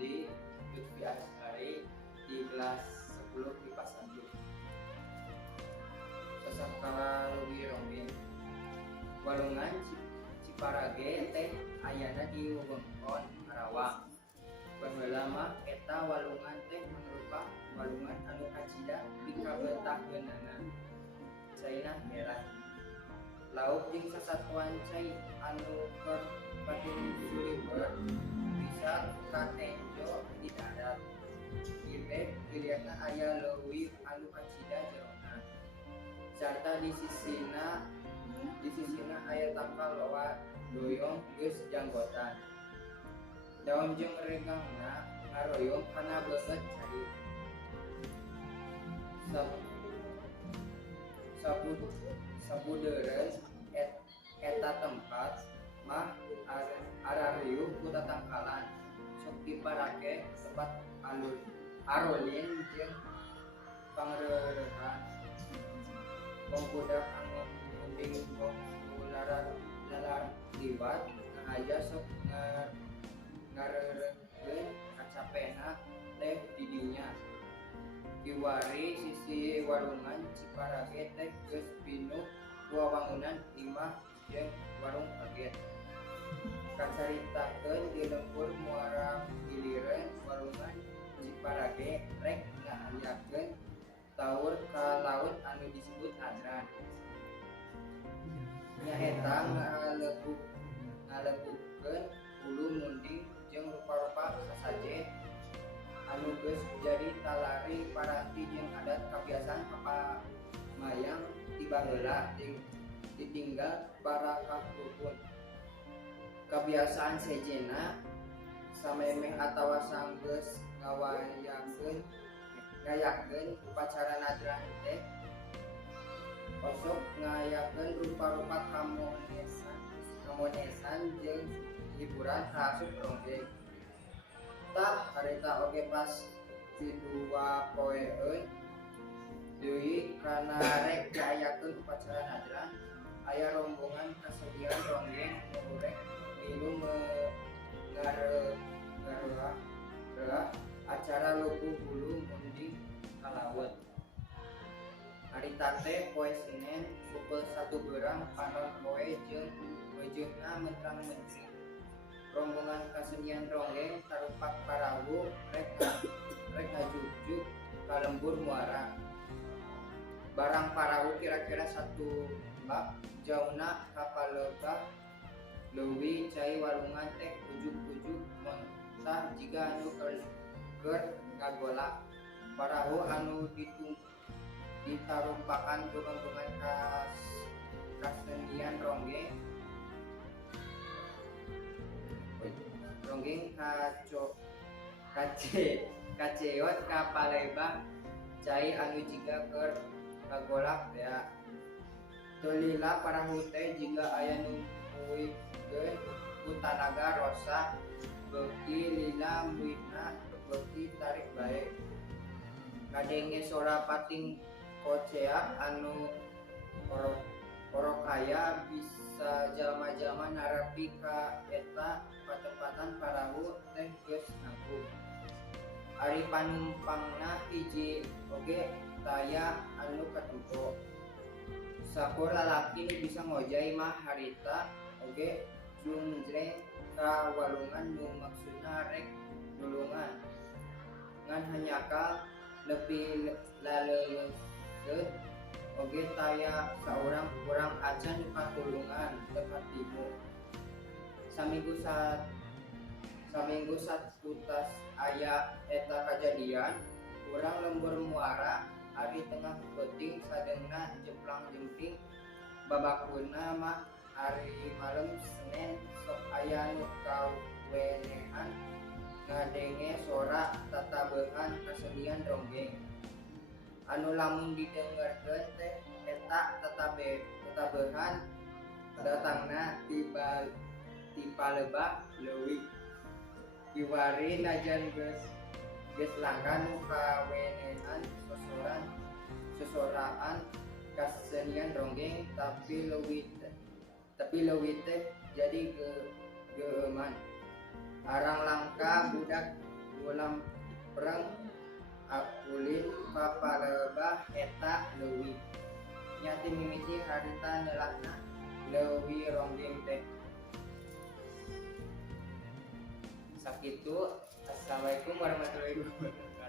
Budi Lutfi Asari di kelas 10 IPA 1. Sasakala leuwih ronggeng. Walungan Ciparage teh ayana di wewengkon Karawang. Baheula mah eta walungan teh mangrupa walungan anu kacida pikabeutaheunana. Caina merah. Lauk jeung sasatuan cai anu keur patiluhur bisa katenjo di darat. Ieu pilihanna aya leuwih anu kacida jerona. Sarta di sisina aya tangkal loa doyong geus janggotan. Daun jeung regangna ngaroyong kana beungeut cai. Sabudeureun eta tempat mah arariuh ku tatangkalan. Sok diparake tempat arulin jeung pangreurehan. Wong budak anu munding wong lalar liwat aja sok ngareureun kacapena teh di dinya. Kiwari sisi walungan Ciparage teh geus pinuh dua bangunan imah jeung warung kaget. Kacaritakeun di lembur muara gilireun walungan Ciparage rek ngahayakeun taur ka laut anu disebut Hadran. Nyaeta ngalegukeun hulu munding jeung rupa-rupa sasaje anu geus jadi talari paranti jeung adat kabiasaan papamayang ti baheula ditinggal para kakulun. Kabiasaan sejena samemeh atawa sanggeus ngayakeun upacara nadran teh osok ngayakeun rupa-rupa kamonesan jeung hiburan hasud ronggeng. Tah harita oge pas pidua poeeun deui kana rek diayakeun upacara nadran aya rombongan kasediaan ronggeng nu rek milu ngareurah acara lugu hulu munding kalaweut. Harita teh poe Senen pukul 1 beurang panon poe jeung wejeungna mentrang-mentring. Rombongan kasenian ronggeng tarupak parahu rek ngajugjug ka lembur muara. Barang parahu kira-kira 1 bak jauna kapalebah leuwih cai walungan teh ujug-ujug montah jiga anu keur ngagolak. Parahu anu ditarumpakan ku rombongan kasenian ronggeng kaceot ka palebah cai anu jiga keur ngagolak ya. Teu lila parahu teh jiga aya nu muwikeun ku tanaga rosa beuki lila muihna beuki tarik bae. Ngadenge sora pating koceak anu orokaya bisa jalma-jalma narapi ka eta patempatan parahu teh geus nanggung. Ari panumpangna hiji oge taya anu katutup. Sakur lalaki nu bisa ngojay mah harita oge junjreng ka walungan nu maksudna rek nulungan. Ngan hanyakal lepi laleuseut oge taya saurang urang acan katulungan dekat timur. Saminggu satutas aya eta kajadian urang lembur muara ari tengah peuting sadengna jemplang-jempling babakunna mah ari malem Senen sok aya nu kawenehan ngadenge sora tatabeuhan kasenian ronggeng. Anu lamun didengerkeun teh eta tatabeuhan datangna ti palebah leuwih. Kiwari najan geus langka nu kawenehan sosoraan kasenian ronggeng tapi leuwih teh jadi geueuman. Arang langka ulam perang ulin papalebah eta leuwih nya teu mimiti harita neulahna leuwih ronggeng teh. Sakitu. Assalamualaikum warahmatullahi wabarakatuh.